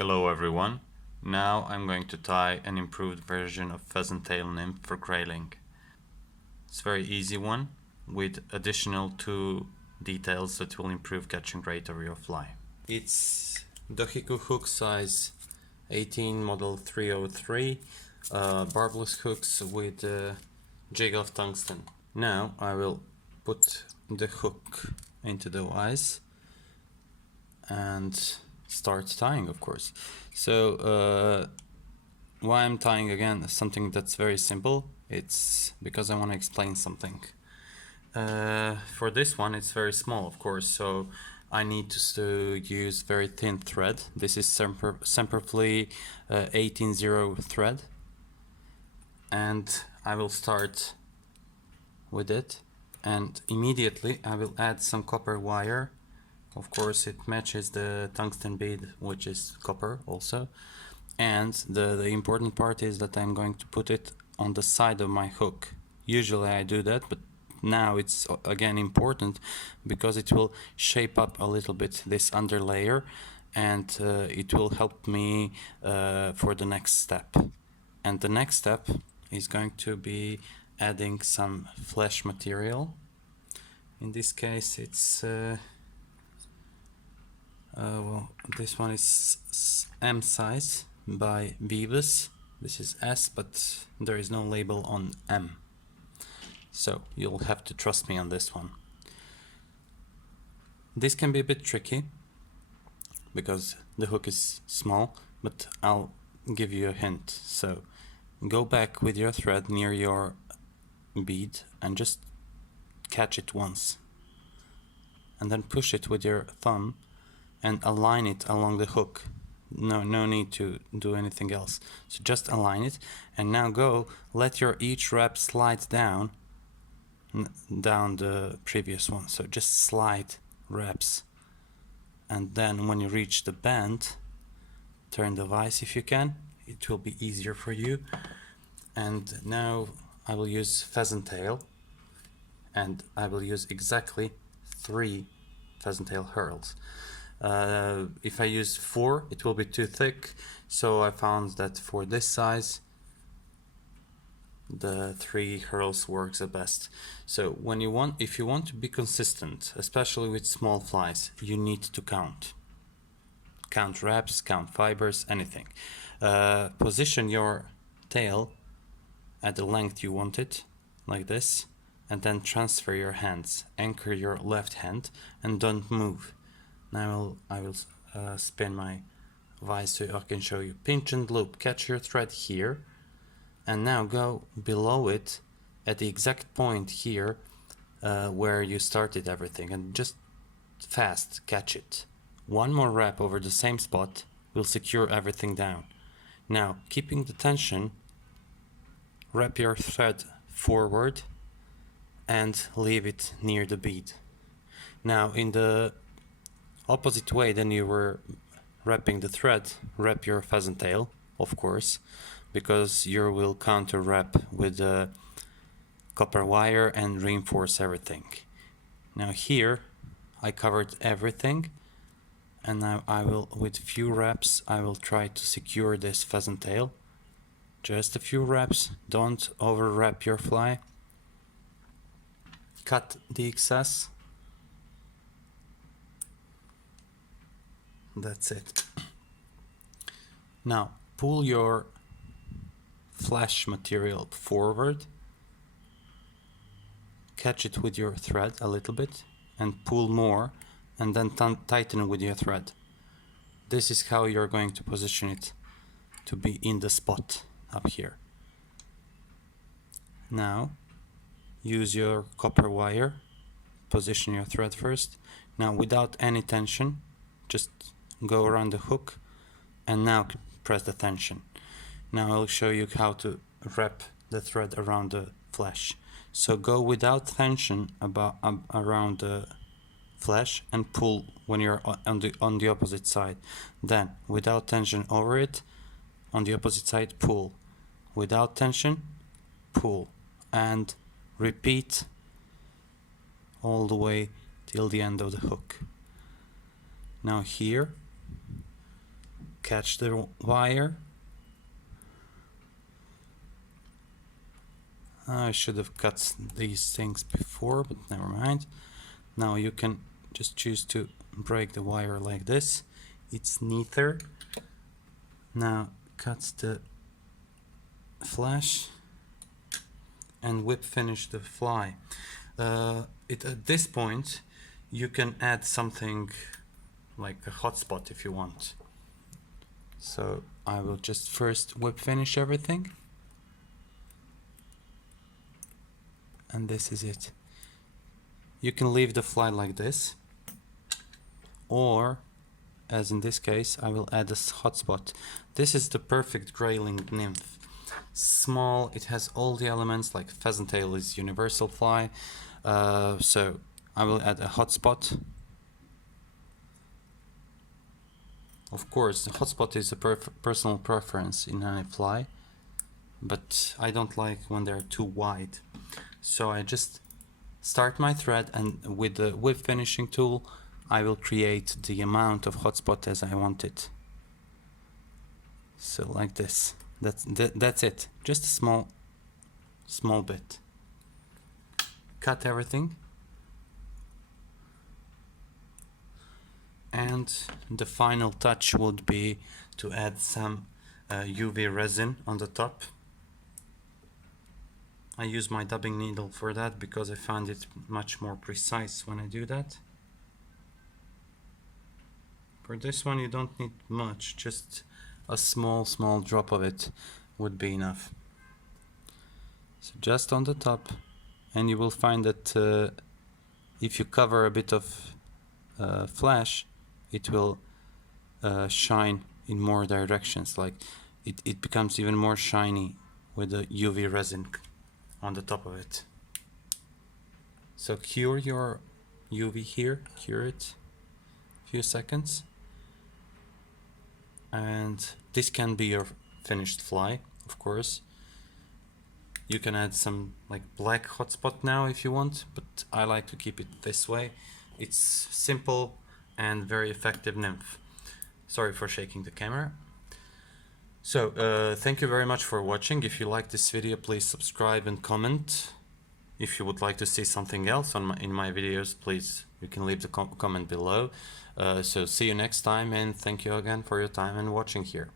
Hello everyone. Now I'm going to tie an improved version of Pheasant Tail Nymph for Grayling. It's a very easy one with additional 2 details that will improve catching rate of your fly. It's Dohiku hook size 18 model 303, barbless hooks with jig of tungsten. Now I will put the hook into the vise and start tying, of course. So why I'm tying again is something that's very simple. It's because I want to explain something. For this one it's very small, of course, so I need to use very thin thread. This is Semperfli 18-0 thread, and I will start with it, and immediately I will add some copper wire. Of course it matches the tungsten bead, which is copper also, and the important part is that I'm going to put it on the side of my hook. Usually I do that, but now it's again important because it will shape up a little bit this under layer, and it will help me for the next step. And the next step is going to be adding some flesh material. In this case it's this one is M size by Beavis. This is S, but there is no label on M, so you'll have to trust me on this one. This can be a bit tricky because the hook is small, but I'll give you a hint. So go back with your thread near your bead and just catch it once, and then push it with your thumb and align it along the hook. No need to do anything else. So just align it, and now go let your each wrap slide down the previous one. So just slide wraps, and then when you reach the bend, turn the vise if you can. It will be easier for you. And now I will use pheasant tail, and I will use exactly 3 pheasant tail hurls. If I use 4, it will be too thick, so I found that for this size the 3 hurls works the best. So if you want to be consistent, especially with small flies, you need to count wraps, count fibers, anything. Position your tail at the length you want it, like this, and then transfer your hands, anchor your left hand, and don't move. Now I will spin my vise so I can show you. Pinch and loop, catch your thread here, and now go below it at the exact point here where you started everything, and just fast catch it. One more wrap over the same spot will secure everything down. Now, keeping the tension, wrap your thread forward and leave it near the bead. Now in the opposite way than you were wrapping the thread, wrap your pheasant tail, of course, because you will counter wrap with the copper wire and reinforce everything. Now here I covered everything, and now I will, with few wraps, I will try to secure this pheasant tail. Just a few wraps, don't over wrap your fly. Cut the excess. That's it. Now pull your flash material forward, catch it with your thread a little bit, and pull more, and then tighten with your thread. This is how you're going to position it to be in the spot up here. Now use your copper wire, position your thread first. Now without any tension, just go around the hook, and now press the tension. Now I'll show you how to wrap the thread around the flesh. So go without tension around the flesh and pull when you're on the opposite side. Then without tension over it, on the opposite side, pull. Without tension, pull, and repeat all the way till the end of the hook. Now here catch the wire. I should have cut these things before, but never mind. Now you can just choose to break the wire like this. It's neater. Now cut the flash and whip finish the fly. At this point you can add something like a hotspot if you want. So I will just first whip finish everything. And this is it. You can leave the fly like this, or as in this case I will add a hotspot. This is the perfect Grayling Nymph. Small, it has all the elements, like pheasant tail is universal fly, so I will add a hotspot. Of course the hotspot is a personal preference in any fly, but I don't like when they're too wide. So I just start my thread, and with the whip finishing tool I will create the amount of hotspot as I want it. So like this. That's it. Just a small bit. Cut everything. And the final touch would be to add some UV resin on the top. I use my dubbing needle for that because I find it much more precise when I do that. For this one you don't need much, just a small drop of it would be enough. So just on the top, and you will find that if you cover a bit of flash, it will shine in more directions, like it becomes even more shiny with the UV resin on the top of it. So cure your UV here, cure it a few seconds, and this can be your finished fly. Of course you can add some like black hotspot now if you want, but I like to keep it this way. It's simple and very effective nymph. Sorry for shaking the camera. So thank you very much for watching. If you like this video, please subscribe and comment. If you would like to see something else in my videos, please, you can leave the comment below. So see you next time, and thank you again for your time and watching here.